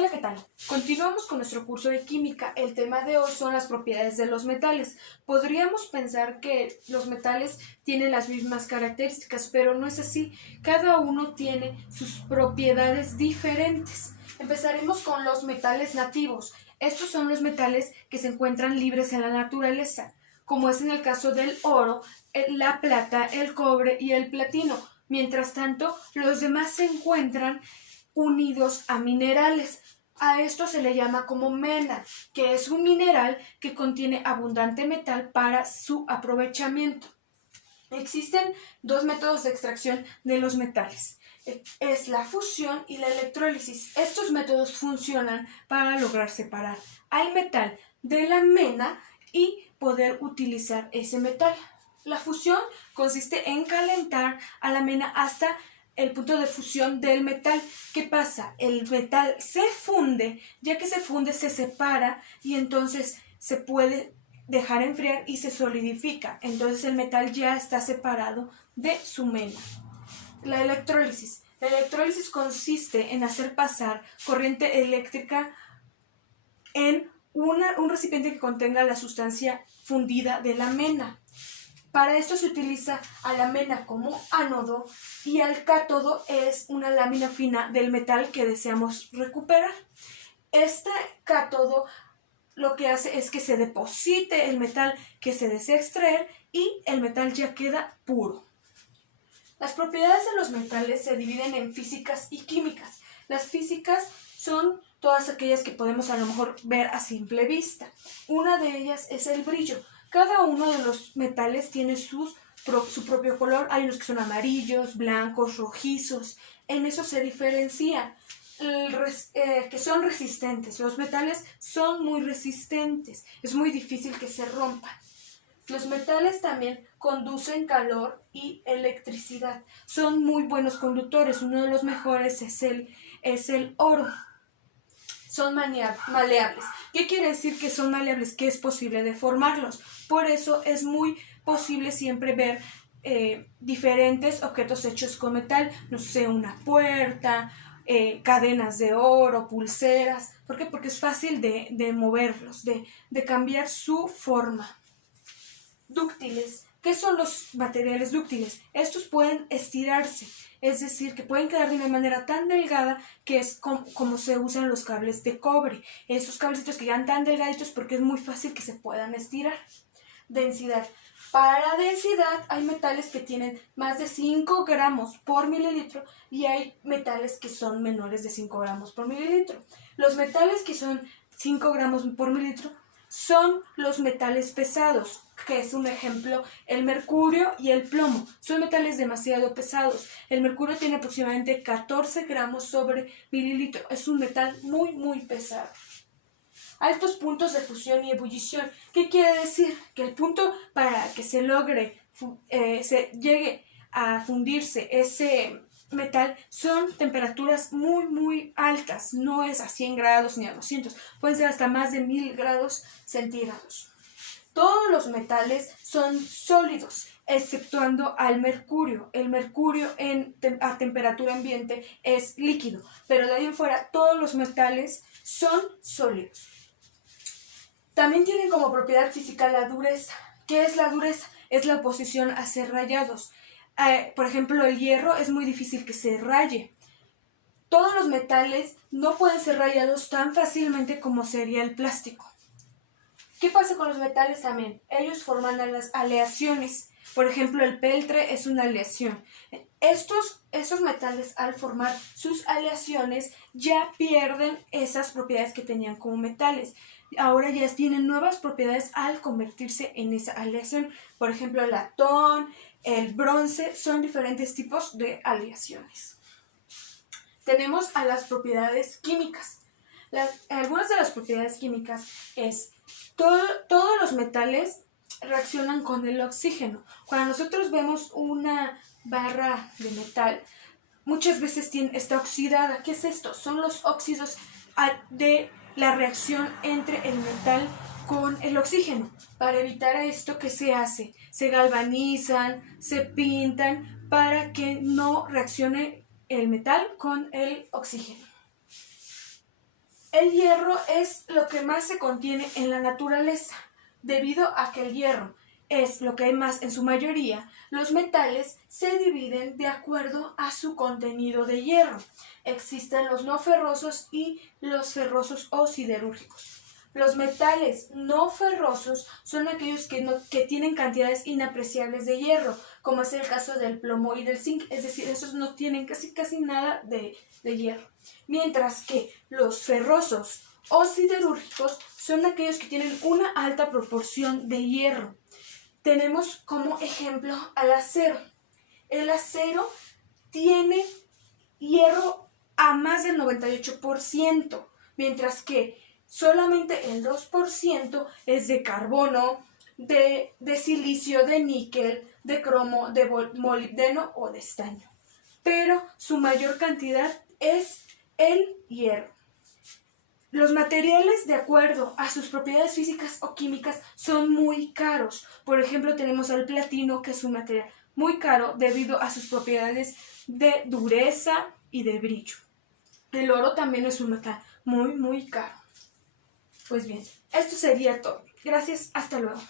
Hola, ¿qué tal? Continuamos con nuestro curso de química. El tema de hoy son las propiedades de los metales. Podríamos pensar que los metales tienen las mismas características, pero no es así. Cada uno tiene sus propiedades diferentes. Empezaremos con los metales nativos. Estos son los metales que se encuentran libres en la naturaleza, como es en el caso del oro, la plata, el cobre y el platino. Mientras tanto, los demás se encuentran unidos a minerales. A esto se le llama como mena, que es un mineral que contiene abundante metal para su aprovechamiento. Existen dos métodos de extracción de los metales. Es la fusión y la electrólisis. Estos métodos funcionan para lograr separar al metal de la mena y poder utilizar ese metal. La fusión consiste en calentar a la mena hasta el punto de fusión del metal. ¿Qué pasa? El metal se funde, ya que se funde se separa y entonces se puede dejar enfriar y se solidifica. Entonces el metal ya está separado de su mena. La electrólisis. La electrólisis consiste en hacer pasar corriente eléctrica en un recipiente que contenga la sustancia fundida de la mena. Para esto se utiliza a la mena como ánodo y al cátodo es una lámina fina del metal que deseamos recuperar. Este cátodo lo que hace es que se deposite el metal que se desea extraer y el metal ya queda puro. Las propiedades de los metales se dividen en físicas y químicas. Las físicas son todas aquellas que podemos a lo mejor ver a simple vista. Una de ellas es el brillo. Cada uno de los metales tiene su propio color. Hay unos que son amarillos, blancos, rojizos. En eso se diferencian. Que son resistentes. Los metales son muy resistentes. Es muy difícil que se rompan. Los metales también conducen calor y electricidad. Son muy buenos conductores. Uno de los mejores es el oro. Son maleables. ¿Qué quiere decir que son maleables? Que es posible deformarlos. Por eso es muy posible siempre ver diferentes objetos hechos con metal. No sé, una puerta, cadenas de oro, pulseras. ¿Por qué? Porque es fácil de moverlos, de cambiar su forma. Dúctiles. ¿Qué son los materiales dúctiles? Estos pueden estirarse, es decir, que pueden quedar de una manera tan delgada que es como se usan los cables de cobre. Esos cablecitos que quedan tan delgaditos porque es muy fácil que se puedan estirar. Densidad. Para densidad hay metales que tienen más de 5 gramos por mililitro y hay metales que son menores de 5 gramos por mililitro. Los metales que son 5 gramos por mililitro son los metales pesados, que es un ejemplo el mercurio y el plomo. Son metales demasiado pesados. El mercurio tiene aproximadamente 14 gramos sobre mililitro. Es un metal muy, muy pesado. Altos puntos de fusión y ebullición. ¿Qué quiere decir? Que el punto para que se logre, se llegue a fundirse ese metal son temperaturas muy, muy altas. No es a 100 grados ni a 200. Pueden ser hasta más de 1000 grados centígrados. Todos los metales son sólidos, exceptuando al mercurio. El mercurio a temperatura ambiente es líquido, pero de ahí en fuera todos los metales son sólidos. También tienen como propiedad física la dureza. ¿Qué es la dureza? Es la oposición a ser rayados. Por ejemplo, el hierro es muy difícil que se raye. Todos los metales no pueden ser rayados tan fácilmente como sería el plástico. ¿Qué pasa con los metales también? Ellos forman las aleaciones. Por ejemplo, el peltre es una aleación. Estos metales, al formar sus aleaciones, ya pierden esas propiedades que tenían como metales. Ahora ya tienen nuevas propiedades al convertirse en esa aleación. Por ejemplo, el latón, el bronce, son diferentes tipos de aleaciones. Tenemos a las propiedades químicas. Algunas de las propiedades químicas es todos los metales reaccionan con el oxígeno. Cuando nosotros vemos una barra de metal, muchas veces está oxidada. ¿Qué es esto? Son los óxidos de la reacción entre el metal con el oxígeno. Para evitar esto, ¿qué se hace? Se galvanizan, se pintan para que no reaccione el metal con el oxígeno. El hierro es lo que más se contiene en la naturaleza. Debido a que el hierro es lo que hay más en su mayoría, los metales se dividen de acuerdo a su contenido de hierro. Existen los no ferrosos y los ferrosos o siderúrgicos. Los metales no ferrosos son aquellos que tienen cantidades inapreciables de hierro, como es el caso del plomo y del zinc, es decir, esos no tienen casi nada de hierro. Mientras que los ferrosos o siderúrgicos son aquellos que tienen una alta proporción de hierro. Tenemos como ejemplo al acero. El acero tiene hierro a más del 98%, mientras que solamente el 2% es de carbono, de silicio, de níquel, de cromo, de molibdeno o de estaño. Pero su mayor cantidad es el hierro. Los materiales, de acuerdo a sus propiedades físicas o químicas, son muy caros. Por ejemplo, tenemos el platino, que es un material muy caro debido a sus propiedades de dureza y de brillo. El oro también es un metal muy caro. Pues bien, esto sería todo. Gracias, hasta luego.